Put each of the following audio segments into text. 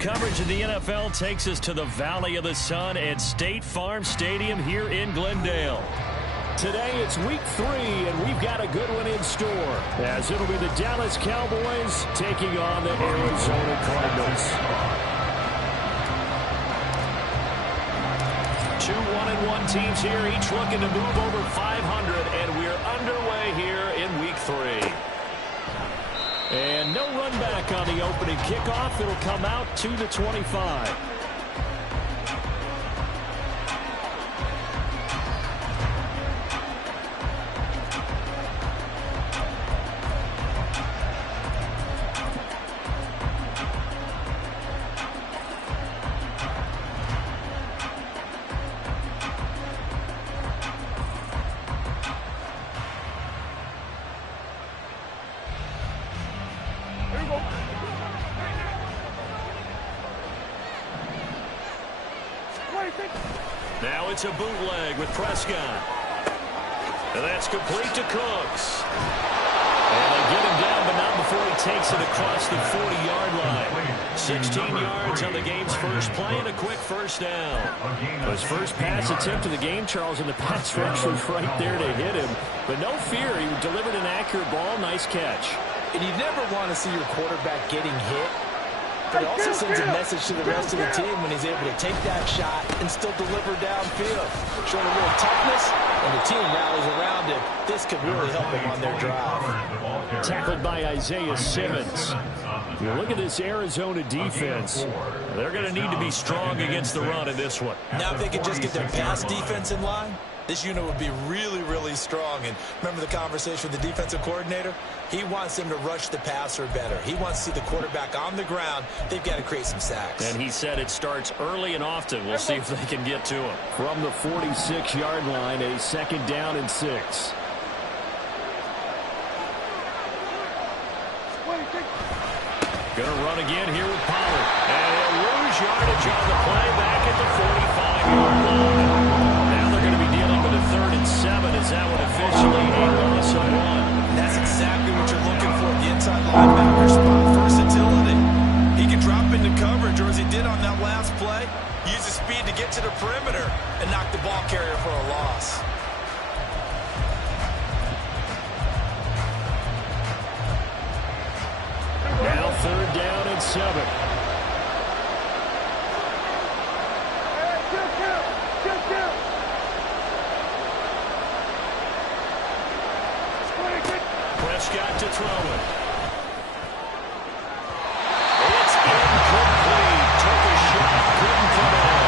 coverage of the NFL takes us to the Valley of the Sun at State Farm Stadium here in Glendale. Today it's week 3, and we've got a good one in store, as it'll be the Dallas Cowboys taking on the Arizona Cardinals. 2 1-1 teams here, each looking to move over 500, and we're underway here in week 3. And no run back on the opening kickoff. It'll come out to the 25. Now it's a bootleg with Prescott. And that's complete to Cooks. And they get him down, but not before he takes it across the 40-yard line. 16 yards on the game's first play and a quick first down. His first pass attempt of the game, Charles, and the pass rush was right there to hit him. But no fear, he delivered an accurate ball. Nice catch. And you never want to see your quarterback getting hit. But it also sends a message to the rest of the team when he's able to take that shot and still deliver downfield. Showing a little toughness, and the team rallies around him. This could really help them on their drive. Tackled by Isaiah Simmons. You look at this Arizona defense. They're going to need to be strong against the run in this one. Now if they could just get their pass defense in line, this unit would be really, really strong. And remember the conversation with the defensive coordinator? He wants them to rush the passer better. He wants to see the quarterback on the ground. They've got to create some sacks. And he said it starts early and often. We'll see if they can get to him. From the 46-yard line, a 2nd down and 6. Going to run again here with Pollard. And he'll lose yardage on the play back at the 45-yard line. Now they're going to be dealing with a 3rd and 7. Is that one officially a loss of 1? That's exactly what you're looking for. The inside linebacker spot. Versatility. He can drop into coverage, or as he did on that last play, use his speed to get to the perimeter and knock the ball carrier for a loss. Now 3rd down and 7. Prescott to throw it. It's incomplete. Took a shot, couldn't put it in.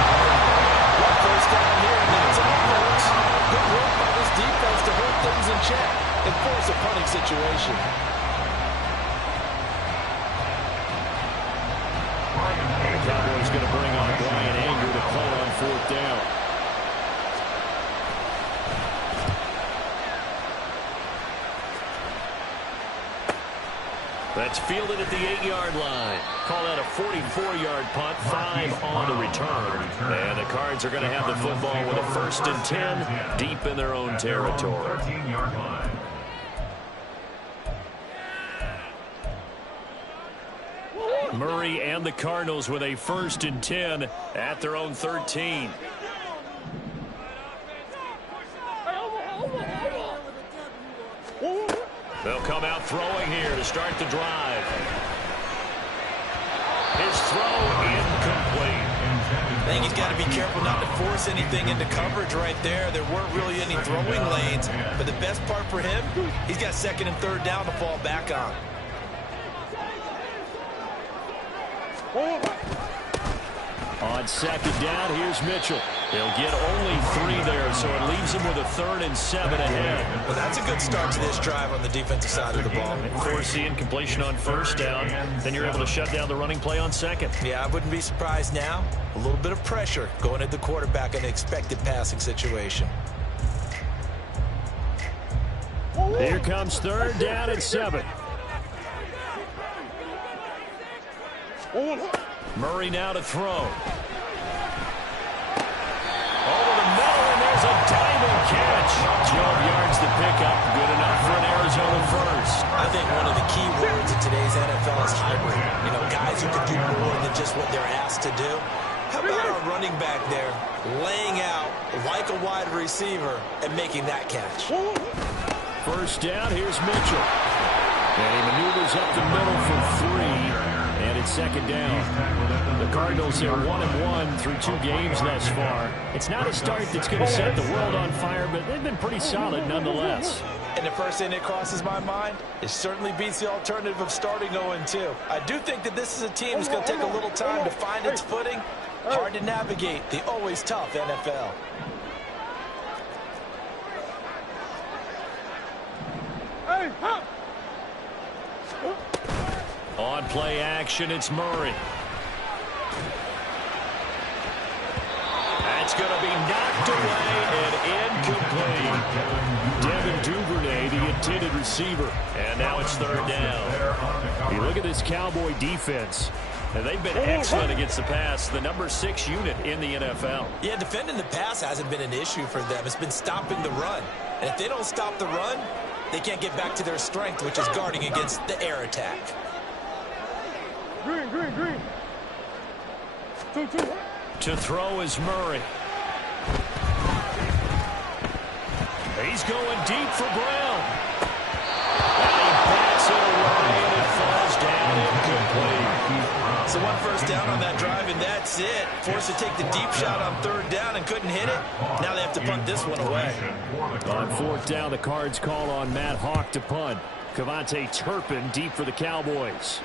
One first down here, and that's all folks. Good work by this defense to hold things in check and force a punting situation. The Cowboys going to bring on Brian Anger to play on 4th down. That's fielded at the 8-yard line. Call that a 44-yard punt, 5 on the return. And the Cards are going to have the football with a 1st and 10 deep in their own territory. Murray and the Cardinals with a 1st and 10 at their own 13. They'll come out throwing here to start the drive. His throw incomplete. I think he's got to be careful not to force anything into coverage right there. There weren't really any throwing lanes, but the best part for him, he's got 2nd and 3rd down to fall back on. On 2nd down, here's Mitchell. He'll get only 3 there, so it leaves him with a 3rd and 7 ahead. Well, that's a good start to this drive on the defensive side of the ball. Force the incompletion on 1st down, then you're able to shut down the running play on 2nd. Yeah, I wouldn't be surprised now. A little bit of pressure going at the quarterback in an expected passing situation. Here comes 3rd down and 7. Murray now to throw. Over the middle, and there's a diamond catch. 12 yards to pick up. Good enough for an Arizona first. I think one of the key words in today's NFL is hybrid. You know, guys who can do more than just what they're asked to do. How about our running back there laying out like a wide receiver and making that catch? First down, here's Mitchell. And he maneuvers up the middle for 3. And it's second down. The Cardinals are 1-1 through 2 games thus far. It's not a start that's going to set the world on fire, but they've been pretty solid nonetheless. And the first thing that crosses my mind, it certainly beats the alternative of starting 0-2. I do think that this is a team that's going to take a little time to find its footing. Hard to navigate the always tough NFL. On play action, it's Murray. That's going to be knocked away and incomplete. Devin Duvernay, the intended receiver. And now it's third down. You look at this Cowboy defense. And they've been excellent against the pass, the number 6 unit in the NFL. Yeah, defending the pass hasn't been an issue for them. It's been stopping the run. And if they don't stop the run, they can't get back to their strength, which is guarding against the air attack. Green. Two. To throw is Murray. He's going deep for Brown. And he bats it away, and it falls down incomplete. So 1 first down on that drive, and that's it. Forced to take the deep shot on 3rd down and couldn't hit it. Now they have to punt this one away. On 4th down, the Cards call on Matt Hawk to punt. Cavante Turpin deep for the Cowboys.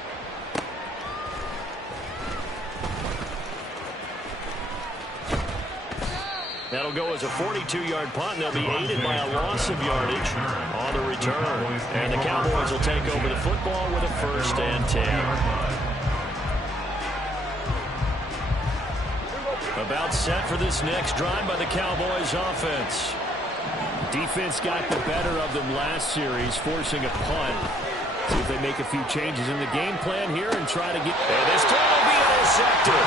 That'll go as a 42-yard punt, and they'll be aided by a loss of yardage on the return. And the Cowboys will take over the football with a 1st and 10. About set for this next drive by the Cowboys offense. Defense got the better of them last series, forcing a punt. See if they make a few changes in the game plan here and try to get... And this time will be intercepted.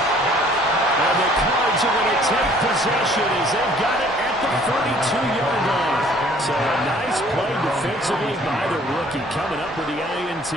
And the Cards are going to take possession as they've got it at the 32-yard line. So a nice play defensively by the rookie, coming up with the INT.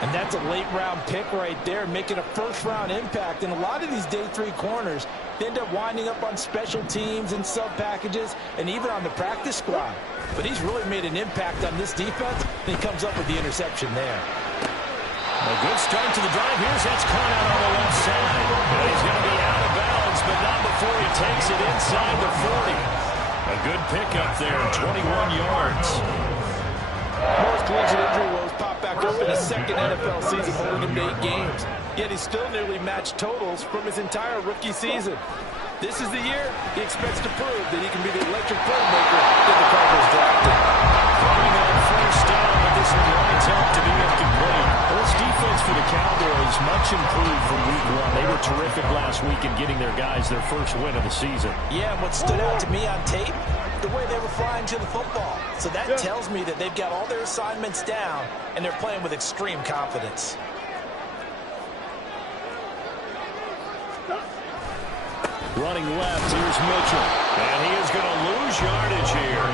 And that's a late-round pick right there, making a first-round impact. And a lot of these day 3 corners, they end up winding up on special teams and sub-packages and even on the practice squad. But he's really made an impact on this defense, and he comes up with the interception there. A good start to the drive. That's caught out on the left side. And he's going to be out of bounds, but not before he takes it inside the 40. A good pickup there, 21 yards. Most collision injury woes pop back up in his 2nd NFL season, holding him to 8 games. Yet he still nearly matched totals from his entire rookie season. This is the year he expects to prove that he can be the electric playmaker that the Cardinals drafted. Coming on 1st down, but this one lines up to be incomplete. Well, this defense for the Cowboys much improved from week 1. They were terrific last week in getting their guys their first win of the season. Yeah, and what stood out to me on tape, the way they were flying to the football. So that tells me that they've got all their assignments down, and they're playing with extreme confidence. Running left, here's Mitchell. And he is going to lose yardage here.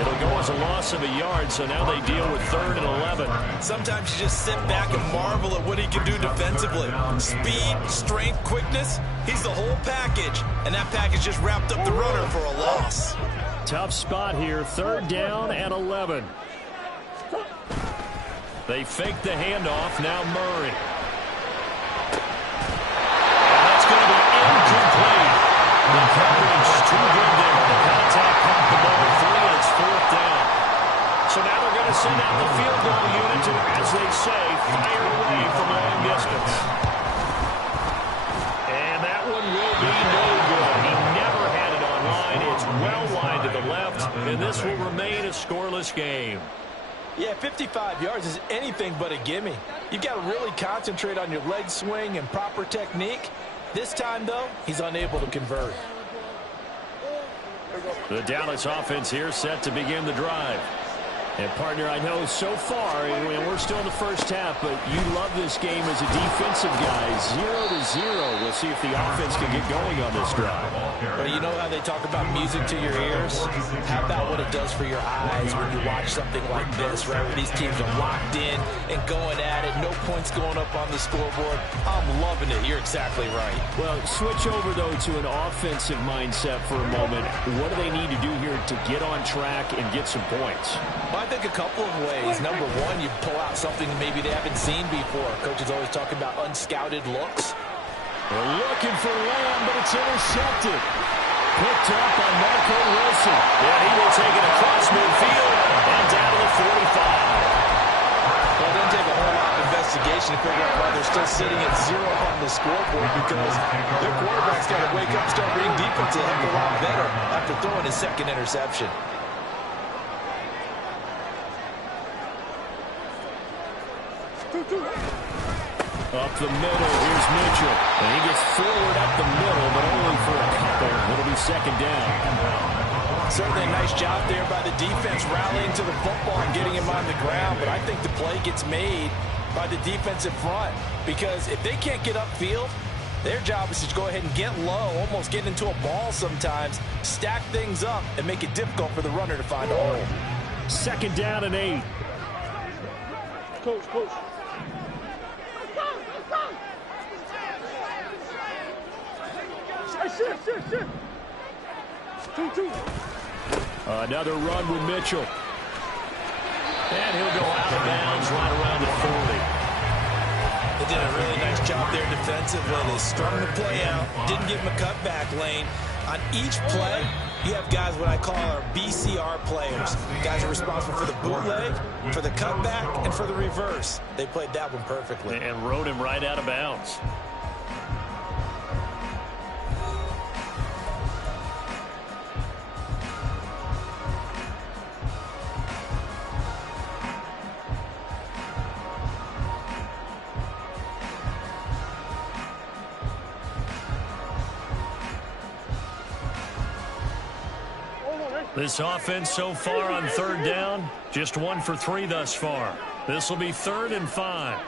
It'll go as a loss of a yard, so now they deal with 3rd and 11. Sometimes you just sit back and marvel at what he can do defensively. Speed, strength, quickness, he's the whole package. And that package just wrapped up the runner for a loss. Tough spot here, 3rd down and 11. They fake the handoff, now Murray. Incomplete. The coverage too good there. The contact caught the ball 3, and it's 4th down. So now they're going to send out the field goal unit to, as they say, fire away from long distance. And that one will be no good. He never had it on line. It's well wide to the left, and this will remain a scoreless game. Yeah, 55 yards is anything but a gimme. You've got to really concentrate on your leg swing and proper technique. This time, though, he's unable to convert. The Dallas offense here set to begin the drive. And, partner, I know so far, and we're still in the first half, but you love this game as a defensive guy. 0-0. We'll see if the offense can get going on this drive. Well, you know how they talk about music to your ears? How about what it does for your eyes when you watch something like this, right, where these teams are locked in and going at it, no points going up on the scoreboard? I'm loving it. You're exactly right. Well, switch over, though, to an offensive mindset for a moment. What do they need to do here to get on track and get some points? Well, I think a couple of ways. Number one, you pull out something maybe they haven't seen before. Coach is always talking about unscouted looks. They're looking for Lamb, but it's intercepted. Picked up by Marco Wilson. Yeah, he will take it across midfield and down to the 45. Well, it doesn't take a whole lot of investigation to figure out why they're still sitting at 0 on the scoreboard, because their quarterback's got to wake up and start reading defense a heck of a lot better after throwing his second interception. Up the middle, here's Mitchell. And he gets forward up the middle, but only for a couple. It'll be second down. Certainly a nice job there by the defense, rallying to the football and getting him on the ground. But I think the play gets made by the defensive front, because if they can't get upfield, their job is to go ahead and get low, almost get into a ball sometimes, stack things up, and make it difficult for the runner to find a hole. Second down and 8. Coach. Shift. 2. Another run with Mitchell. And he'll go out of bounds right around the 40. They did a really nice job there defensively. They strung the play out, didn't give him a cutback lane. On each play, you have guys what I call our BCR players. Guys are responsible for the bootleg, for the cutback, and for the reverse. They played that one perfectly. And rode him right out of bounds. This offense so far on third down, just 1 for 3 thus far. This will be 3rd and 5.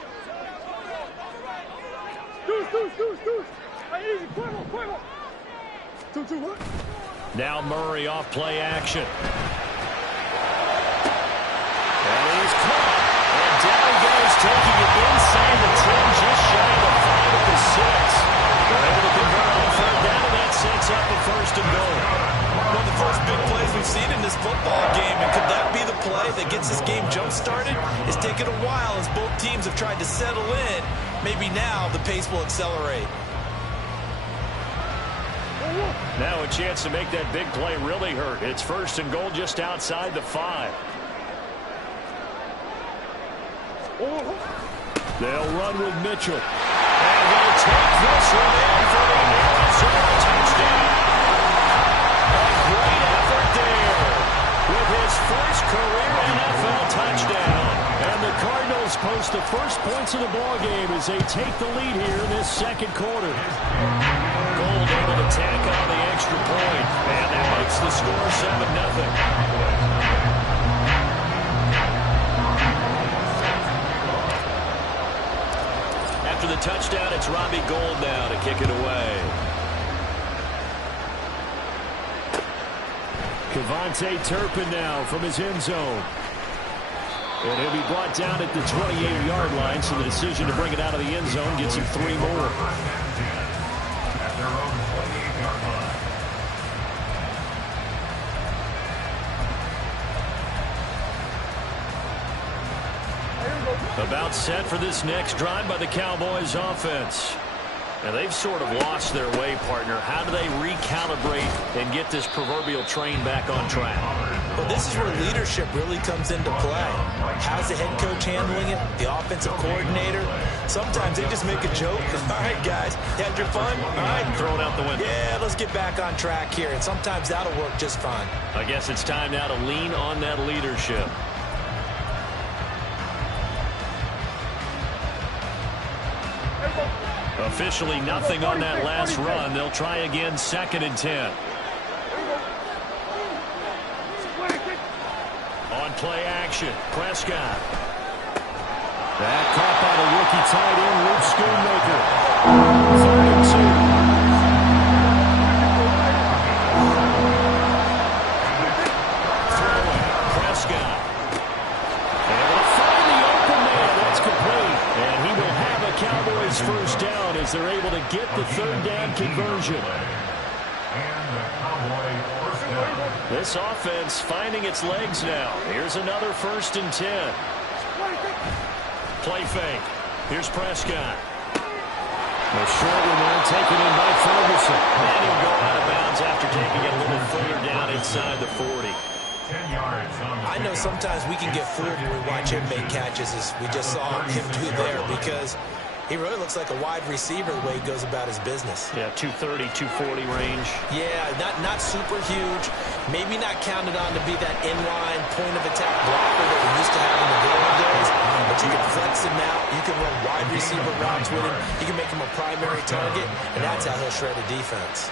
Now Murray off play action. And he's caught. And down he goes, taking it inside the 10, just shy of the 5 at the 6. They're able to convert on third down, and that sets up a 1st and goal. One of the first big plays we've seen in this football game, and could that be the play that gets this game jump-started? It's taken a while as both teams have tried to settle in. Maybe now the pace will accelerate. Now a chance to make that big play really hurt. It's 1st and goal just outside the 5. They'll run with Mitchell. And he'll take this one in for the Arizona touchdown. Great effort there with his first career NFL touchdown. And the Cardinals post the first points of the ballgame as they take the lead here in this second quarter. Gold able to tack on the extra point, and that makes the score 7-0. After the touchdown, it's Robbie Gould now to kick it away. Devontae Turpin now from his end zone. And he'll be brought down at the 28-yard line, so the decision to bring it out of the end zone gets him 3 more. About set for this next drive by the Cowboys offense. And they've sort of lost their way, partner. How do they recalibrate and get this proverbial train back on track? Well, this is where leadership really comes into play. How's the head coach handling it? The offensive coordinator? Sometimes they just make a joke. All right, guys, you had your fun? All right. Throw it out the window. Yeah, let's get back on track here. And sometimes that'll work just fine. I guess it's time now to lean on that leadership. Officially nothing on that last run. They'll try again, 2nd and 10. On play action. Prescott. That caught by the rookie tight end, Luke Schoonmaker. 3rd and 2. Throwing. Prescott. Able to find the open man. That's complete. And he will have a Cowboys first down as they're able to get the 3rd down conversion. This offense finding its legs now. Here's another 1st and 10. Play fake. Here's Prescott. A short one there taken in by Ferguson. And he'll go out of bounds after taking it a little further down inside the 40. I know sometimes we can get fooled when we watch him make catches, as we just saw him do there, because he really looks like a wide receiver the way he goes about his business. Yeah, 230, 240 range. Yeah, not super huge. Maybe not counted on to be that inline point of attack blocker that we used to have in the golden days. But you can flex him out. You can run wide receiver routes with him. You can make him a primary target, and that's how he'll shred a defense.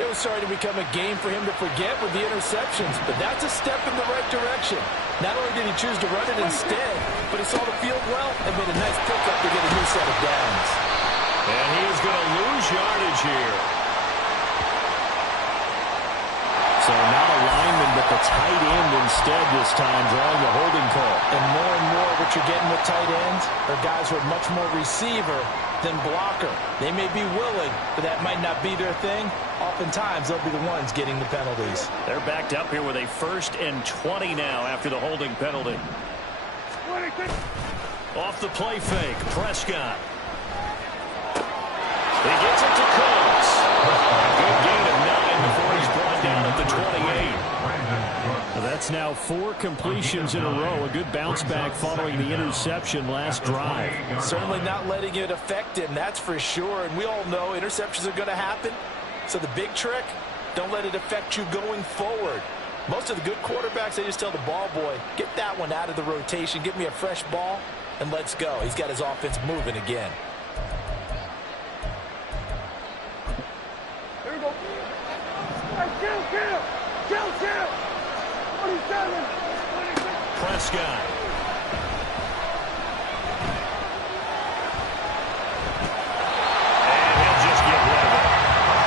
It was starting to become a game for him to forget with the interceptions, but that's a step in the right direction. Not only did he choose to run it instead, but he saw the field well and made a nice pickup to get a new set of downs. And he is going to lose yardage here. So not a lineman, but the tight end instead this time, drawing the holding call. And more what you're getting with tight ends are guys who are much more receiver than blocker. They may be willing, but that might not be their thing. Oftentimes, they'll be the ones getting the penalties. They're backed up here with a 1st and 20 now after the holding penalty. Off the play fake, Prescott. He gets it to Cooks. Good gain of 9 before he's brought down at the 28. That's now 4 completions in a row. A good bounce back following the interception last drive. Certainly not letting it affect him, that's for sure. And we all know interceptions are going to happen. So the big trick, don't let it affect you going forward. Most of the good quarterbacks, they just tell the ball boy, get that one out of the rotation, give me a fresh ball, and let's go. He's got his offense moving again. Here we go. Hey, kill. 27. Prescott. And he'll just get rid of it.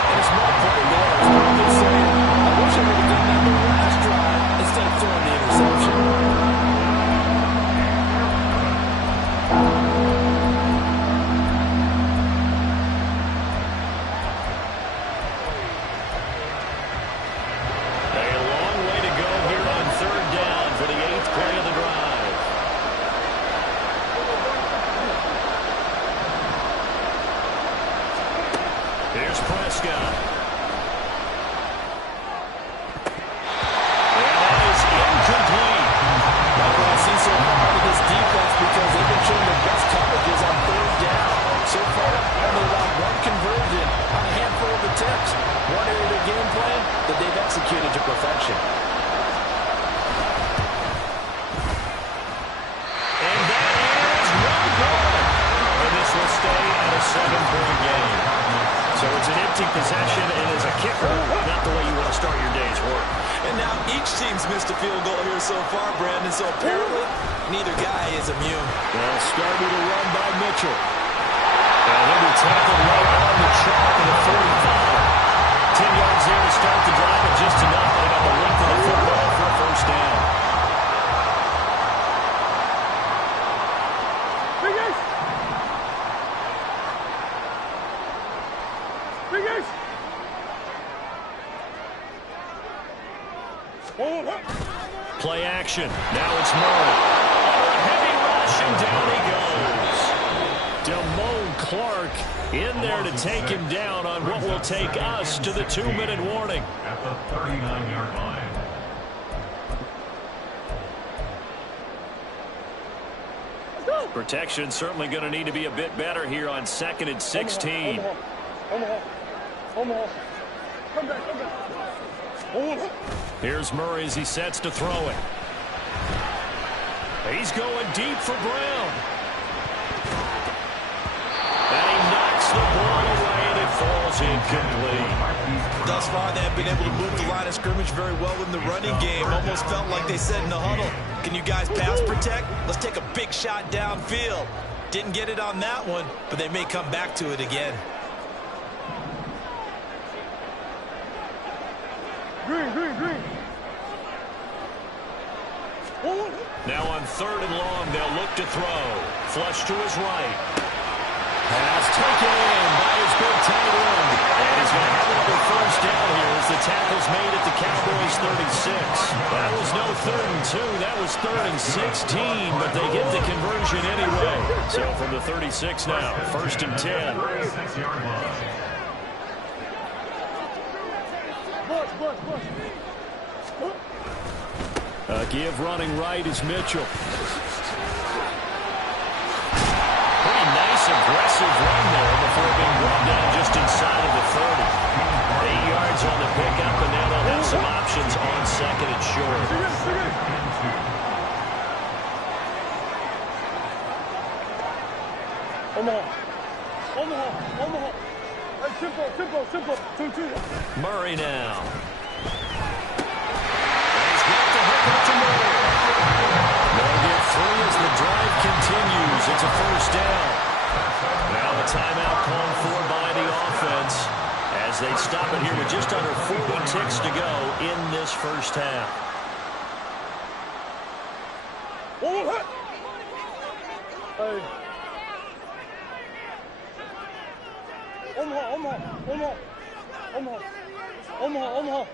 And it's more play there. It's probably saying, I wish I would have done that in the last drive instead of throwing the interception. Here's Prescott. And that is incomplete. That's what I see so far out of this defense, because they've been showing their best coverages on 3rd down. So far, only allowed 1 conversion on a handful of attempts. One area of their game plan that they've executed to perfection. And that is no good. And this will stay at a 7-point game. So it's an empty possession, and as a kicker, not the way you want to start your day's work. And now each team's missed a field goal here so far, Brandon, so apparently neither guy is immune. Well, starting to run by Mitchell. And he'll be tackled right on the chalk of the 45. 10 yards there to start the drive, and just enough to get the length of the football for a first down. Play action. Now it's Murray. Under a heavy rush, and down he goes. Damone Clark in there to take him down on what will take us to the 2-minute warning. At the 39-yard line. Protection certainly going to need to be a bit better here on 2nd and 16. Omaha. Come back. Omaha. Here's Murray as he sets to throw it. He's going deep for Brown. And he knocks the ball away, and it falls goes incomplete. Thus far, they have been able to move the line of scrimmage very well in the running game. Almost felt like they said in the huddle, can you guys pass protect? Let's take a big shot downfield. Didn't get it on that one, but they may come back to it again. Green. Now on 3rd and long, they'll look to throw. Flush to his right. Pass taken in by his big tight end. And he's going to have another first down here as the tackle's made at the Cowboys' 36. That was no 3rd and 2. That was 3rd and 16, but they get the conversion anyway. So from the 36 now, 1st and 10. Give running right is Mitchell. Pretty nice, aggressive run there before being brought down just inside of the 30. 8 yards on the pickup, and now they'll have some options on 2nd and short. Omaha. Hey, simple. 2. Murray now. They'll get 3 as the drive continues. It's a first down. Now a timeout called for by the offense as they stop it here with just under 40 ticks to go in this first half. Hey. Omaha.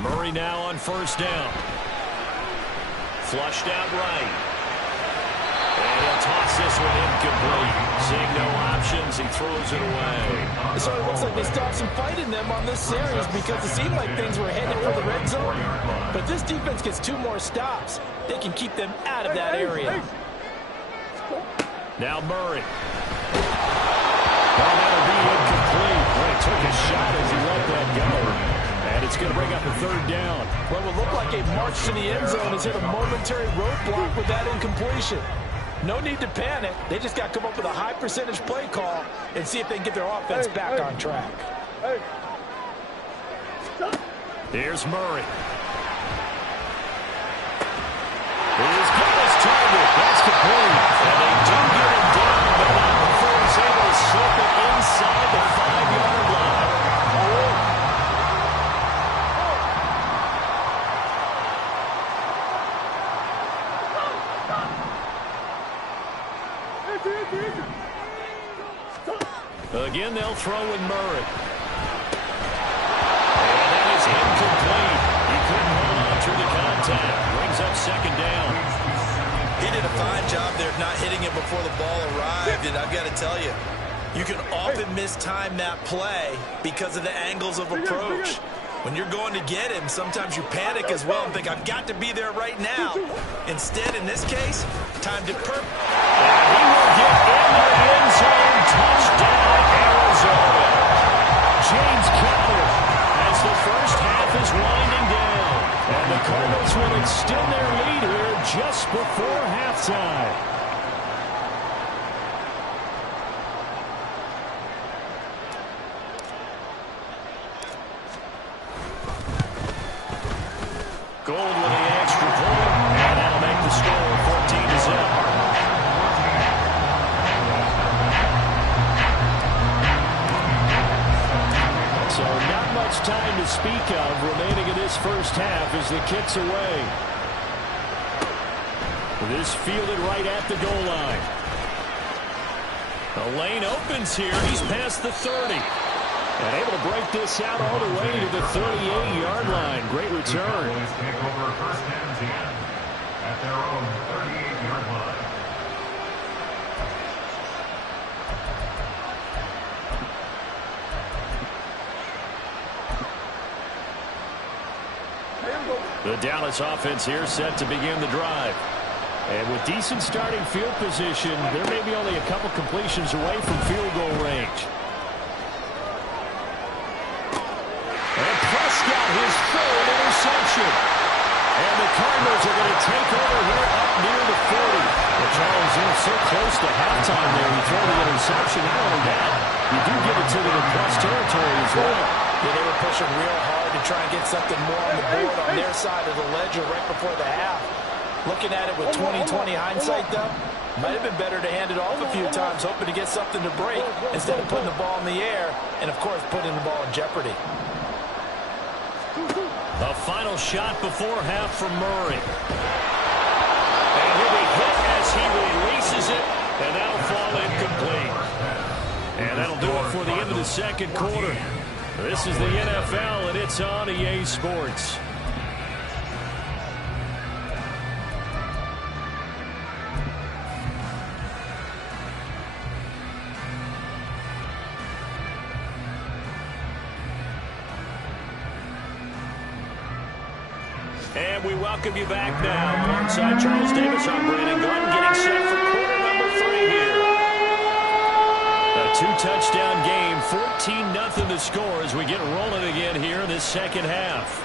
Murray now on 1st down. Flushed out right. And he'll toss this one incomplete. Seeing no options, he throws it away. It sort of looks like they stopped some fight in them on this series because it seemed like things were headed for the red zone. But if this defense gets 2 more stops, they can keep them out of that area. Now Murray. Well, that'll be incomplete. Well, he took a shot as he let that go. And it's going to bring up a 3rd down. What will look like a march to the end zone has hit a momentary roadblock with that incompletion. No need to panic. They just got to come up with a high percentage play call and see if they can get their offense back on track. Here's Murray. He's got his target. That's complete. And they do get him down, but not before he's able to slip it inside the 5-yard line. Again, they'll throw in Murray. And that is incomplete. He couldn't hold on through the contact. Brings up 2nd down. He did a fine job there of not hitting it before the ball arrived, and I've got to tell you, you can often mistime that play because of the angles of approach. When you're going to get him, sometimes you panic as well and think, I've got to be there right now. Instead, in this case, timed it perfect. And he will get into the end zone. Touchdown, Arizona. James Conner as the first half is winding down. And the Cardinals will extend their lead here just before halftime. Gold with the extra point, and that'll make the score 14-0. So not much time to speak of remaining in this first half as the kick's away. This fielded right at the goal line. The lane opens here. He's past the 30. And able to break this out all the way to the 38-yard line. Great return. Take over 1st and 10 at their own 38-yard line. The Dallas offense here set to begin the drive. And with decent starting field position, there may be only a couple completions away from field goal range. And Prescott, his 3rd interception. And the Cardinals are going to take over here up near the 40. Well, Charles, they're so close to halftime there. You throw the interception. Not only that, you do get it to them in plus territory as well. Yeah, they were pushing real hard to try and get something more on the board on their side of the ledger right before the half. Looking at it with 20/20 hindsight, though, might have been better to hand it off a few times, hoping to get something to break instead of putting the ball in the air and, of course, putting the ball in jeopardy. A final shot before half from Murray. And he'll be hit as he releases it, and that'll fall incomplete. And that'll do it for the end of the second quarter. This is the NFL, and it's on EA Sports. And we welcome you back now. Alongside Charles Davis, I'm Brandon Gordon, getting set for quarter number 3 here. A 2-touchdown game, 14-0 to score as we get rolling again here in this second half.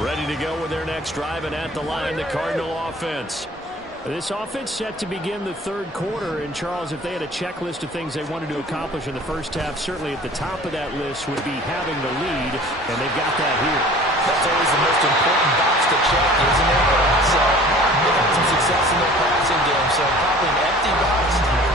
Ready to go with their next drive, and at the line, the Cardinal offense. This offense set to begin the third quarter. And, Charles, if they had a checklist of things they wanted to accomplish in the first half, certainly at the top of that list would be having the lead, and they've got that here. That's always the most important box to check, isn't it? So they've had some success in their passing game, so probably an empty box,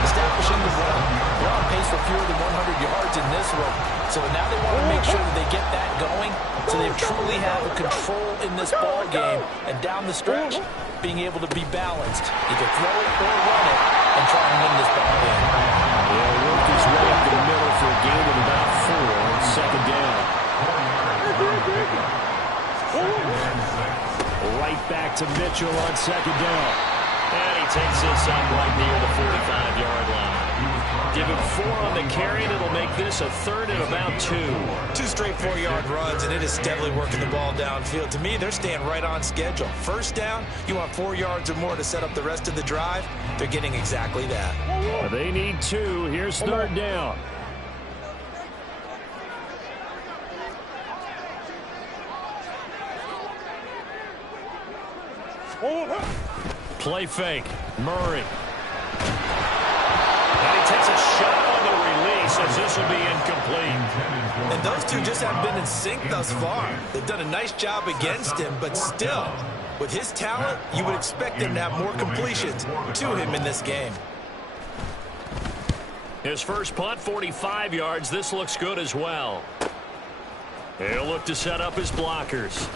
establishing the run. They're on pace for fewer than 100 yards in this one. So now they want to make sure that they get that going so they truly have a control in this ball game. And down the stretch, being able to be balanced. Either throw it or run it and try and win this ball game. Yeah, work his way up the middle for a gain of about 4 on second down. Right back to Mitchell on second down. And he takes this up right near the 45-yard line. Give him 4 on the carry, and it'll make this a third and about 2. 2 straight 4-yard runs, and it is steadily working the ball downfield. To me, they're staying right on schedule. First down, you want 4 yards or more to set up the rest of the drive. They're getting exactly that. They need 2. Here's third down. Play fake. Murray. And he takes a shot on the release as this will be incomplete. And those two just haven't been in sync thus far. They've done a nice job against him, but still, with his talent, you would expect him to have more completions to him in this game. His first punt, 45 yards. This looks good as well. He'll look to set up his blockers.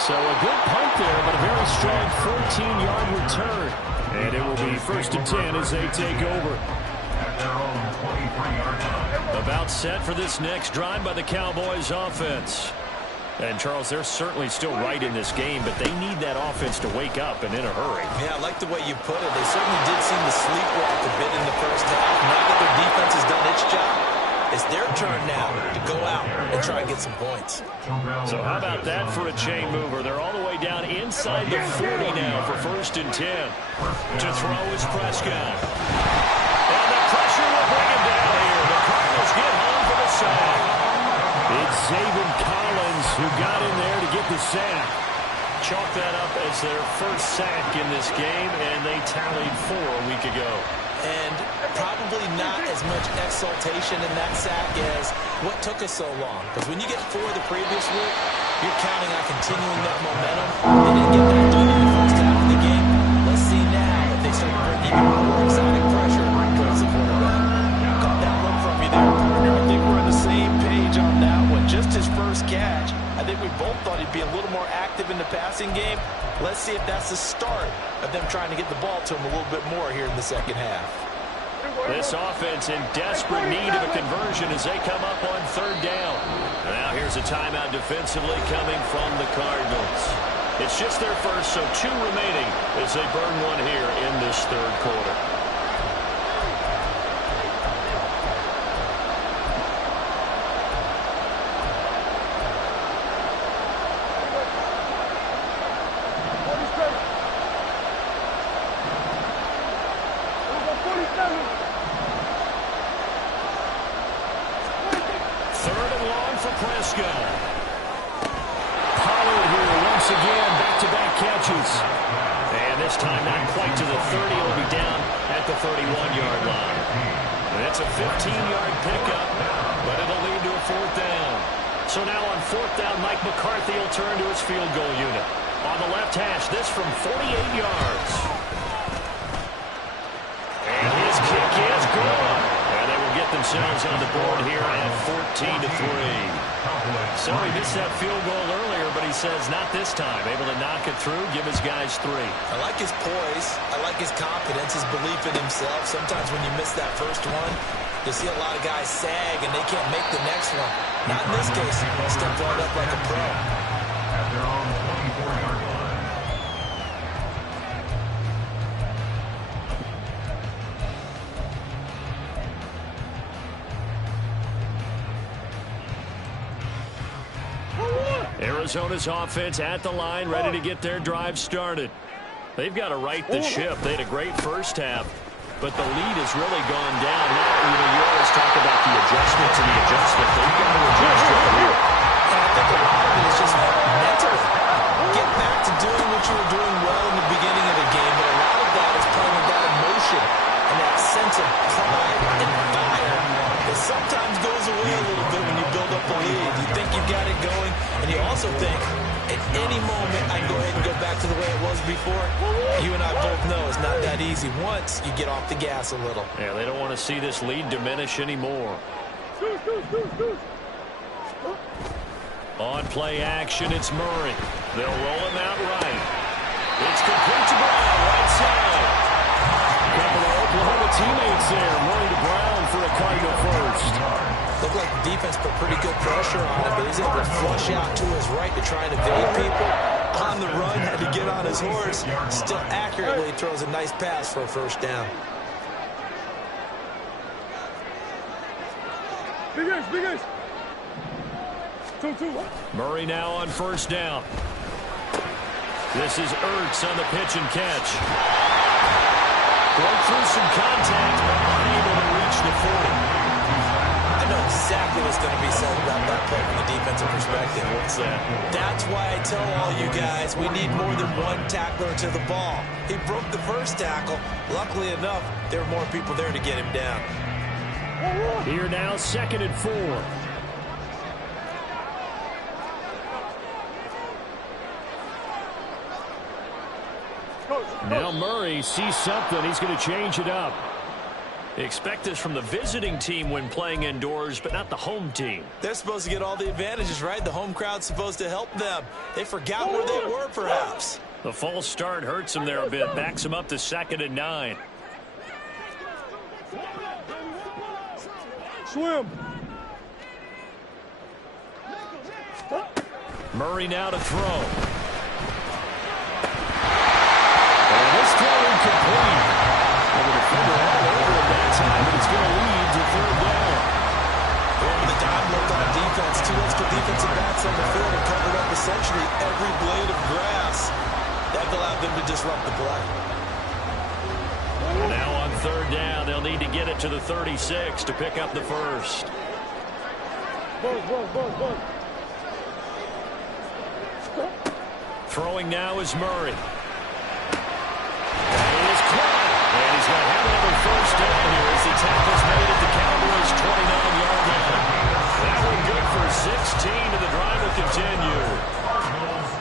So a good punt there, but a very strong 14-yard return. And it will be 1st and 10 as they take over. About set for this next drive by the Cowboys offense. And, Charles, they're certainly still right in this game, but they need that offense to wake up and in a hurry. Yeah, I like the way you put it. They certainly did seem to sleepwalk a bit in the first half. Now that their defense has done its job, it's their turn now to go out and try and get some points. So how about that for a chain mover? They're all the way down inside the 40 now for 1st and 10. To throw is Prescott. And the pressure will bring him down here. The Cardinals get home for the sack. It's Zaven Collins who got in there to get the sack. Chalk that up as their first sack in this game, and they tallied 4 a week ago. And probably not as much exultation in that sack as what took us so long. Because when you get 4 the previous week, you're counting on continuing that momentum. They didn't get that done in the first half of the game. Let's see now if they start to bring even more exotic pressure towards the quarterback. Caught that look from you there, partner. I think we're on the same page on that one. Just his first catch. I think we both thought he'd be a little more active in the passing game. Let's see if that's the start of them trying to get the ball to him a little bit more here in the second half. This offense in desperate need of a conversion as they come up on 3rd down. Now here's a timeout defensively coming from the Cardinals. It's just their first, so 2 remaining as they burn 1 here in this 3rd quarter. for Prescott. Pollard here once again, back-to-back catches. And this time not quite to the 30. It'll be down at the 31-yard line. And that's a 15-yard pickup, but it'll lead to a 4th down. So now on 4th down, Mike McCarthy will turn to his field goal unit. On the left hash, this from 48 yards. And his kick is good. And they will get themselves on the board here at 14-3. So he missed that field goal earlier, but he says not this time. Able to knock it through, give his guys 3. I like his poise. I like his confidence, his belief in himself. Sometimes when you miss that first one, you see a lot of guys sag and they can't make the next one. Not in this case. Step right up like a pro. At their own 24-yard line. Arizona's offense at the line, ready to get their drive started. They've got to right the ship. They had a great first half, but the lead has really gone down. Now, you always talk about the adjustment to the adjustment. They've got to adjust to the lead. And I think a lot of it is just mental. Get back to doing what you were doing well in the beginning of the game, but a lot of that is playing with that emotion and that sense of pride and fire that sometimes goes away a little bit when you build up a lead. You think you've got it going, and you also think, at any moment, I can go ahead and go back to the way it was before. You and I both know it's not that easy once you get off the gas a little. Yeah, they don't want to see this lead diminish anymore. On play action, it's Murray. They'll roll him out right. It's complete to Brown, right side. A couple of Oklahoma teammates there. Murray to Brown for a Cardinal first. Looked like the defense put pretty good pressure on him, but he's able to flush out to his right to try and evade people. On the run, had to get on his horse. Still accurately throws a nice pass for a first down. Big ace, big ace. 2-2. Murray now on first down. This is Ertz on the pitch and catch. Broke through some contact, but unable to reach the 40. I know exactly what's going to be said about that play from the defensive perspective. What's that? That's why I tell all you guys we need more than one tackler to the ball. He broke the first tackle. Luckily enough, there were more people there to get him down. Here now, 2nd and 4. Now Murray sees something. He's going to change it up. Expect this from the visiting team when playing indoors, but not the home team. They're supposed to get all the advantages, right? The home crowd's supposed to help them. They forgot where they were, perhaps. The false start hurts them there a bit. Backs them up to 2nd and 9. Swim. Murray now to throw. And this throw incomplete. And the defender all over him that time, but it's going to lead to 3rd down. Over the dime look on defense. 2 extra defensive backs on the field and covered up essentially every blade of grass. That allowed them to disrupt the play. And now on 3rd down, they'll need to get it to the 36 to pick up the first. Buzz. Throwing now is Murray. And he is caught. And he's going to have another first down here as the tackle's made at the Cowboys' 29-yard line. That one good for 16, and the drive will continue.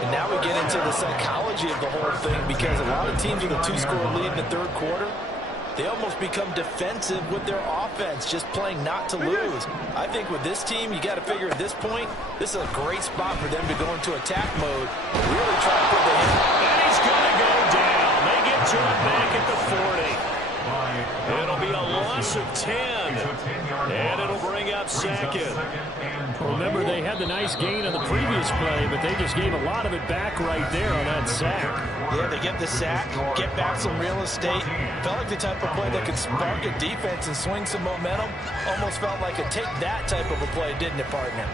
And now we get into the psychology of the whole thing, because a lot of teams with a 2-score lead in the 3rd quarter, they almost become defensive with their offense, just playing not to lose. I think with this team, you got to figure at this point, this is a great spot for them to go into attack mode, really try to put the hit. And he's going to go down. They get to it back at the 40. It'll be a loss of 10. And it'll bring up 2nd. Remember, they had the nice gain on the previous play, but they just gave a lot of it back right there on that sack. Yeah, they get the sack, get back some real estate. Felt like the type of play that could spark a defense and swing some momentum. Almost felt like a take that type of a play, didn't it, partner?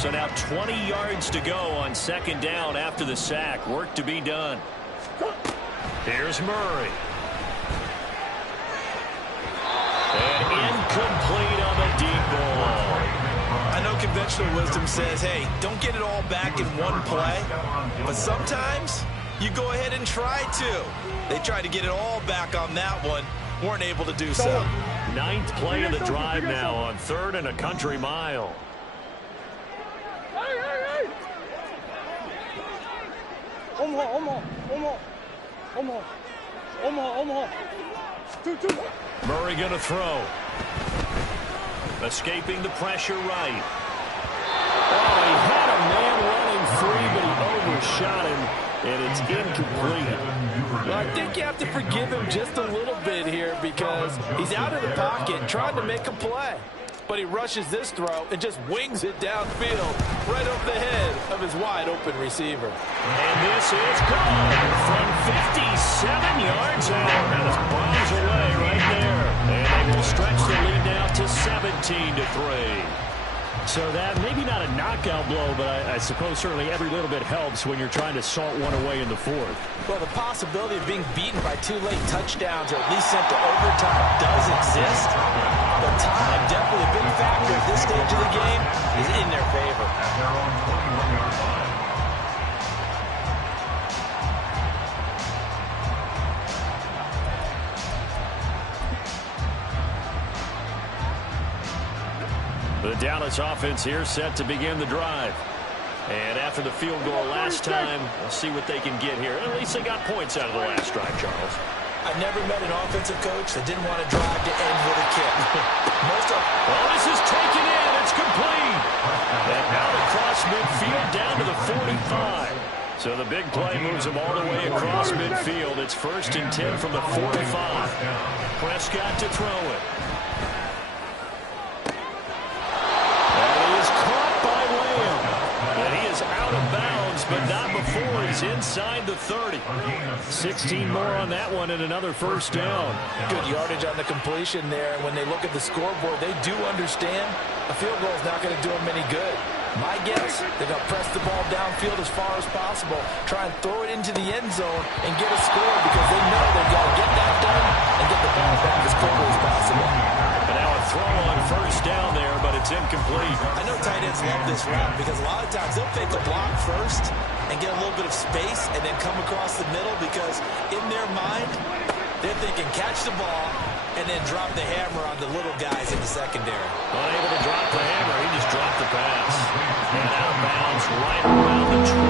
So now 20 yards to go on second down after the sack. Work to be done. Here's Murray. And incomplete on the deep ball. I know conventional wisdom says, hey, don't get it all back in one play. But sometimes you go ahead and try to. They tried to get it all back on that one. Weren't able to do so. 9th play of the drive now on 3rd and a country mile. Murray going to throw. Escaping the pressure right. Oh, he had a man running free, but he overshot him, and it's incomplete. Well, I think you have to forgive him just a little bit here because he's out of the pocket trying to make a play. But he rushes this throw and just wings it downfield right over the head of his wide-open receiver. And this is good from 57 yards out. And it's bombs away right there. And they will stretch the lead now to 17-3. So that, maybe not a knockout blow, but I suppose certainly every little bit helps when you're trying to salt one away in the 4th. Well, the possibility of being beaten by 2 late touchdowns or at least sent to overtime does exist. But time, definitely a big factor at this stage of the game, is in their favor. At their own 21-yard line. The Dallas offense here set to begin the drive. And after the field goal last time, we'll see what they can get here. At least they got points out of the last drive, Charles. I've never met an offensive coach that didn't want to drive to end with a kick. Well, this is taken in. It's complete. And out across midfield down to the 45. So the big play moves them all the way across midfield. It's 1st and 10 from the 45. Prescott to throw it. Out of bounds, but not before he's inside the 30. 16 more on that one and another 1st down. Good yardage on the completion there. When they look at the scoreboard, they do understand a field goal is not going to do them any good. My guess, they're going to press the ball downfield as far as possible, try and throw it into the end zone and get a score because they know they've got to get that done and get the ball back as quickly as possible. And now a throw on 1st down there, but it's incomplete. I know tight ends love this route because a lot of times they'll fake a block first and get a little bit of space and then come across the middle because in their mind, they're thinking catch the ball and then drop the hammer on the little guys in the secondary. Unable to drop the hammer, he just dropped the pass. And out of bounds right around the 20.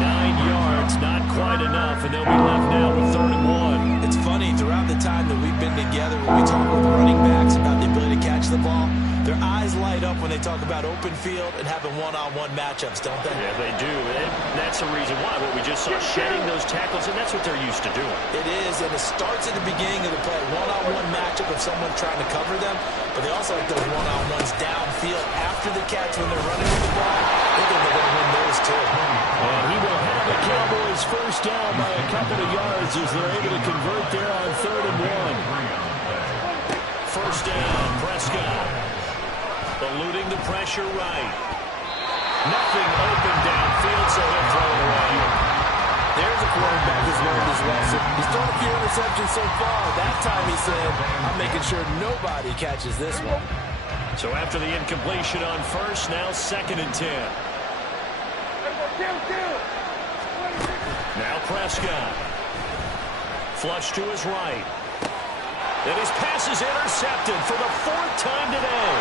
9 yards, not quite enough, and they'll be left now with 3rd and 1. It's funny, throughout the time that we've been together, when we talk with running backs about the ability to catch the ball, their eyes light up when they talk about open field and having one-on-one matchups, don't they? Yeah, they do. And that's the reason why. What we just saw, shedding those tackles, and that's what they're used to doing. It is, and it starts at the beginning of the play. One-on-one matchup of someone trying to cover them, but they also like those one-on-ones downfield after the catch when they're running with the ball. They think they're going to win those too. And he will have the Cowboys 1st down by a couple of yards as they're able to convert there on 3rd and 1. 1st down, Prescott. Eluding the pressure right. Nothing open downfield, so he'll throw it away. There's a quarterback who's learned his lesson. He's thrown a few interceptions so far. That time he said, I'm making sure nobody catches this one. So after the incompletion on 1st, now 2nd and 10. Now Prescott. Flush to his right. And his pass is intercepted for the 4th time today.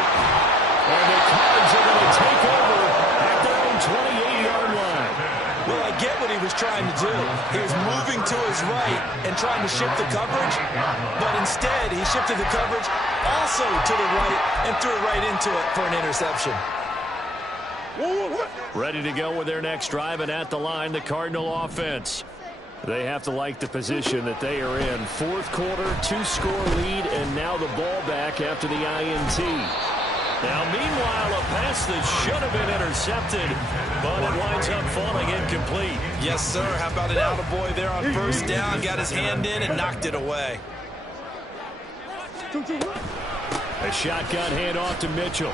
And the Cards are going to take over at their own 28-yard line. Well, I get what he was trying to do. He was moving to his right and trying to shift the coverage, but instead he shifted the coverage also to the right and threw it right into it for an interception. Ready to go with their next drive, and at the line, the Cardinal offense. They have to like the position that they are in. 4th quarter, 2-score lead, and now the ball back after the INT. Now, meanwhile, a pass that should have been intercepted, but it winds up falling incomplete. Yes, sir. How about an attaboy there on 1st down? Got his hand in and knocked it away. A shotgun handoff to Mitchell.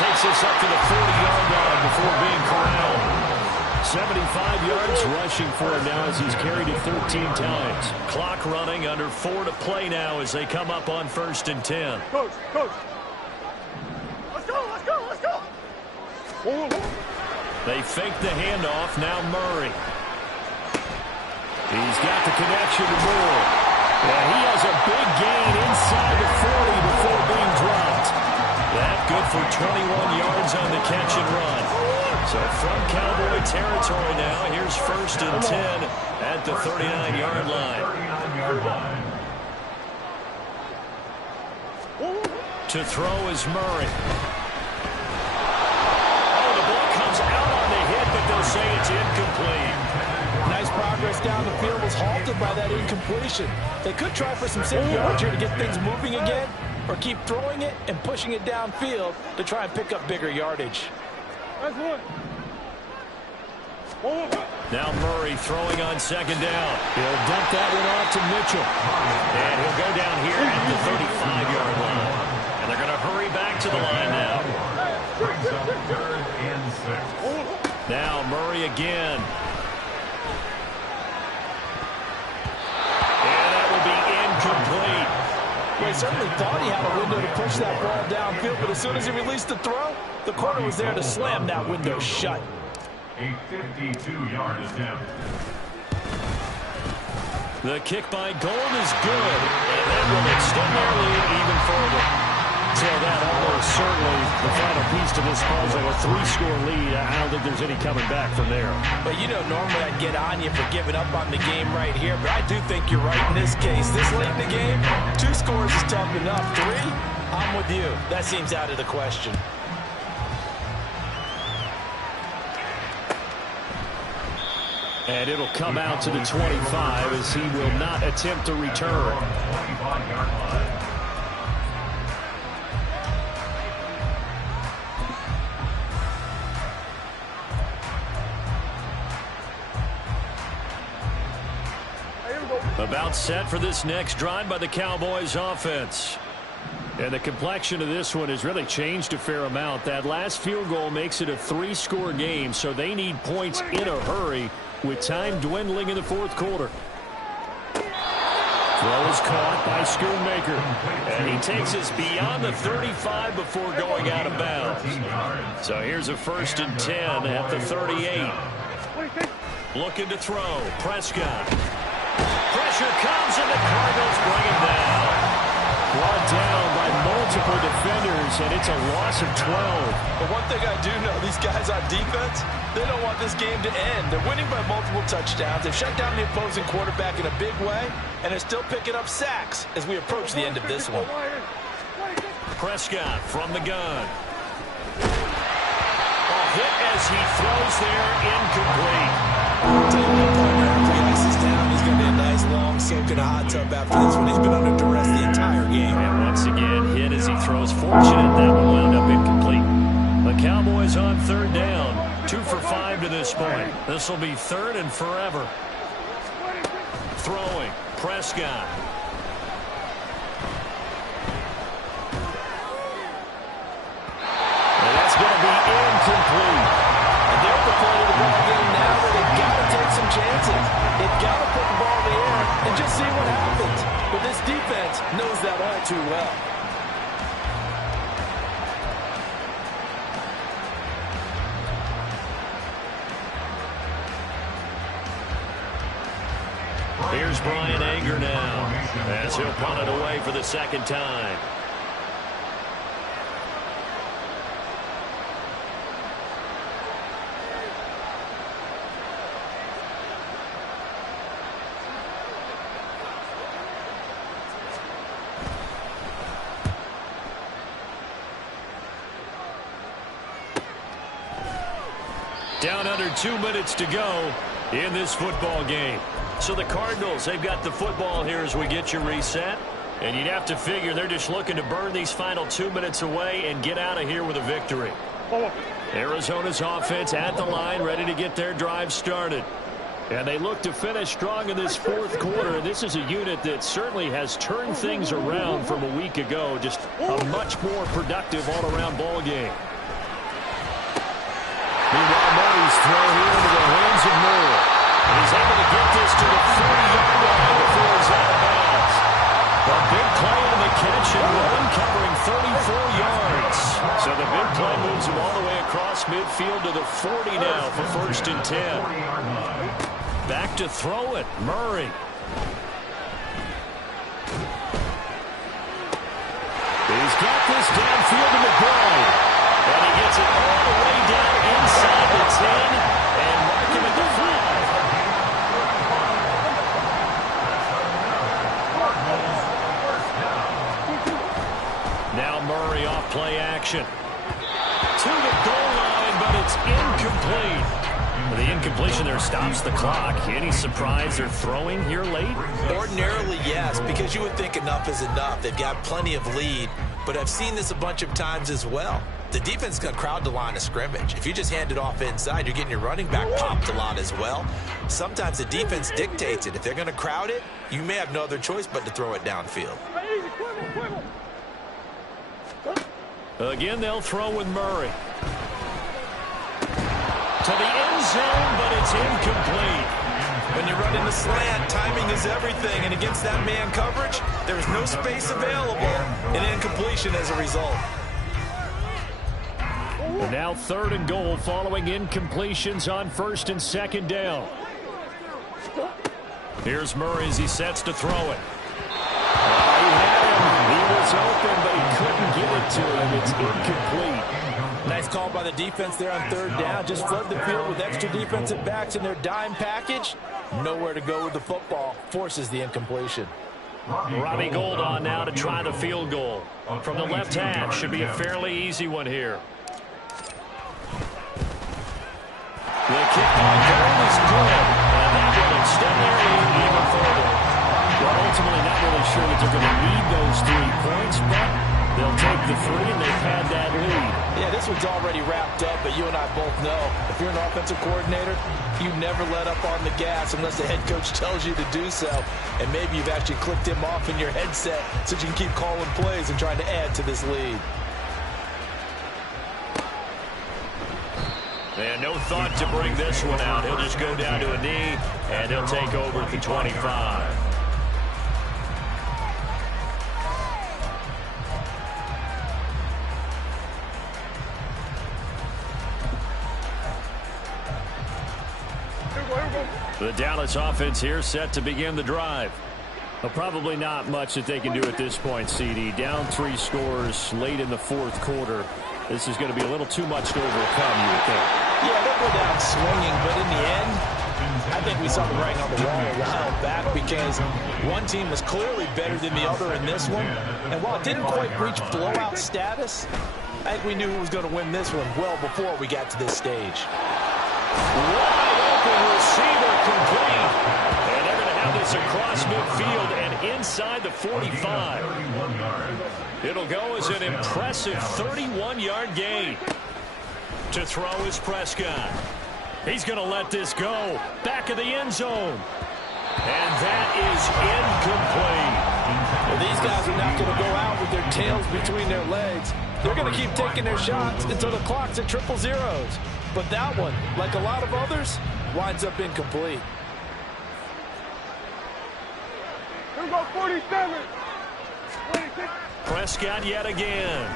takes this up to the 40-yard line before being corralled. 75 yards rushing for him now as he's carried it 13 times. Clock running, under 4 to play now as they come up on 1st and 10. Coach. Let's go. They fake the handoff. Now Murray. He's got the connection to Moore. Yeah, he has a big gain inside the 40 before being dropped. That good for 21 yards on the catch and run. So from Cowboy territory now, here's 1st and 10 at the 39-yard line. To throw is Murray. Oh, the ball comes out on the hit, but they'll say it's incomplete. Nice progress down the field was halted by that incompletion. They could try for some safe yards here to get things moving again, or keep throwing it and pushing it downfield to try and pick up bigger yardage. That's one. Now Murray throwing on 2nd down. He'll dump that one off to Mitchell. And he'll go down here at the 35-yard line. And they're going to hurry back to the line now. Now Murray again. And that will be incomplete. Well, he certainly thought he had a window to push that ball downfield, but as soon as he released the throw, the corner was there to slam that window shut. A 52-yard attempt. The kick by Gold is good, and that will extend their lead even further. So that almost certainly the final piece to this puzzle, a 3-score lead. I don't think there's any coming back from there. But, you know, normally I'd get on you for giving up on the game right here, but I do think you're right in this case. This late in the game, 2 scores is tough enough. 3, I'm with you. That seems out of the question. And it'll come out to the 25 as he will not attempt to return. About set for this next drive by the Cowboys offense. And the complexion of this one has really changed a fair amount. That last field goal makes it a 3-score game, so they need points in a hurry with time dwindling in the 4th quarter. Throw is caught by Schoonmaker. And he takes us beyond the 35 before going out of bounds. So here's a 1st and 10 at the 38. Looking to throw. Prescott. Pressure comes, and the Cardinals bring him down. Brought down by multiple defenders, and it's a loss of 12. But one thing I do know, these guys on defense, they don't want this game to end. They're winning by multiple touchdowns. They've shut down the opposing quarterback in a big way, and they're still picking up sacks as we approach the end of this one. Prescott from the gun. A hit as he throws there, incomplete. Tell you what, partner, after he ices down, he's going to be a nice, long soak in a hot tub after this one. He's been under duress the entire game. And once again, hit as he throws. Fortunate that one wound up incomplete. The Cowboys on 3rd down. 2 for 5 to this point. This will be 3rd and forever. Throwing. Prescott. And that's going to be incomplete. And they're at the point of the ball game now where they've got to take some chances. They've got to put the ball in the air and just see what happens. But this defense knows that all too well. Here's Brian Anger now as he'll punt it away for the 2nd time. Down under 2 minutes to go in this football game. So the Cardinals, they've got the football here as we get you reset. And you'd have to figure they're just looking to burn these final 2 minutes away and get out of here with a victory. Arizona's offense at the line, ready to get their drive started. And they look to finish strong in this 4th quarter. And this is a unit that certainly has turned things around from a week ago. Just a much more productive all-around ball game. His throw here into the hands of Moore. And he's able to get this to the 40-yard line before he's out of bounds. A big play on the catch, and one covering 34 yards. So the big play moves him all the way across midfield to the 40 now for 1st and 10. Back to throw it, Murray. He's got this downfield to McBride. And he gets it all the way down inside the 10 and mark him at the 5. Now Murray off play action. To the goal line, but it's incomplete. The incompletion there stops the clock. Any surprise they're throwing here late? Ordinarily, yes, because you would think enough is enough. They've got plenty of lead, but I've seen this a bunch of times as well. The defense is going to crowd the line of scrimmage. If you just hand it off inside, you're getting your running back popped a lot as well. Sometimes the defense dictates it. If they're going to crowd it, you may have no other choice but to throw it downfield. Again, they'll throw with Murray. To the end zone, but it's incomplete. When you run in the slant, timing is everything, and against that man coverage, there is no space available, and incompletion as a result. And now 3rd and goal following incompletions on 1st and 2nd down. Here's Murray as he sets to throw it. He had him. He was open, but he couldn't get it to him. It's incomplete. Nice call by the defense there on 3rd down. Just flood the field with extra defensive backs in their dime package. Nowhere to go with the football. Forces the incompletion. Robbie Gould on now to try the field goal. From the left hash. Should be a fairly easy one here. The kick on goal is good. And that will extend their lead even further. Well, ultimately not really sure that they're going to need those 3 points, but they'll take the 3, and they've had that lead. Yeah, this one's already wrapped up, but you and I both know if you're an offensive coordinator, you never let up on the gas unless the head coach tells you to do so. And maybe you've actually clicked him off in your headset so you can keep calling plays and trying to add to this lead. And no thought to bring this one out. He'll just go down to a knee, and he'll take over at the 25. The Dallas offense here set to begin the drive. Well, probably not much that they can do at this point, CD. Down 3 scores late in the 4th quarter. This is going to be a little too much to overcome, you would think. Yeah, they'll go down swinging, but in the end, I think we saw the writing on the wall a while back because one team was clearly better than the other in this one. And while it didn't quite reach blowout status, I think we knew who was going to win this one well before we got to this stage. Wide open receiver complete. And they're going to have this across midfield and inside the 45. It'll go as an impressive 31-yard gain. To throw is Prescott. He's going to let this go. Back of the end zone. And that is incomplete. Well, these guys are not going to go out with their tails between their legs. They're going to keep taking their shots until the clock's at 000. But that one, like a lot of others, winds up incomplete. Here we go, 47. 26. Prescott yet again.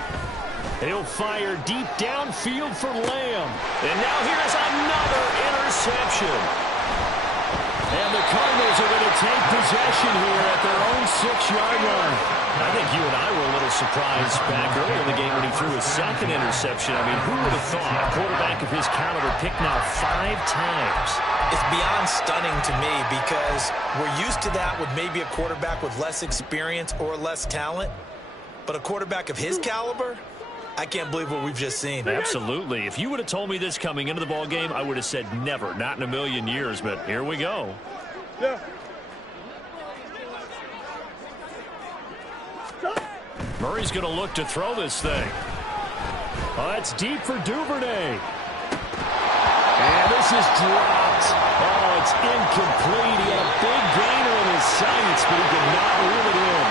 He'll fire deep downfield for Lamb. And now here's another interception. And the Cardinals are going to take possession here at their own 6-yard line. I think you and I were a little surprised back earlier in the game when he threw his 2nd interception. I mean, who would have thought a quarterback of his caliber picked now 5 times? It's beyond stunning to me because we're used to that with maybe a quarterback with less experience or less talent. But a quarterback of his caliber, I can't believe what we've just seen. Absolutely. If you would have told me this coming into the ball game, I would have said never, not in a million years. But here we go. Yeah. Murray's going to look to throw this thing. Oh, it's deep for Duvernay. And this is dropped. Oh, it's incomplete. He had a big gainer in his sights, but he could not reel it in.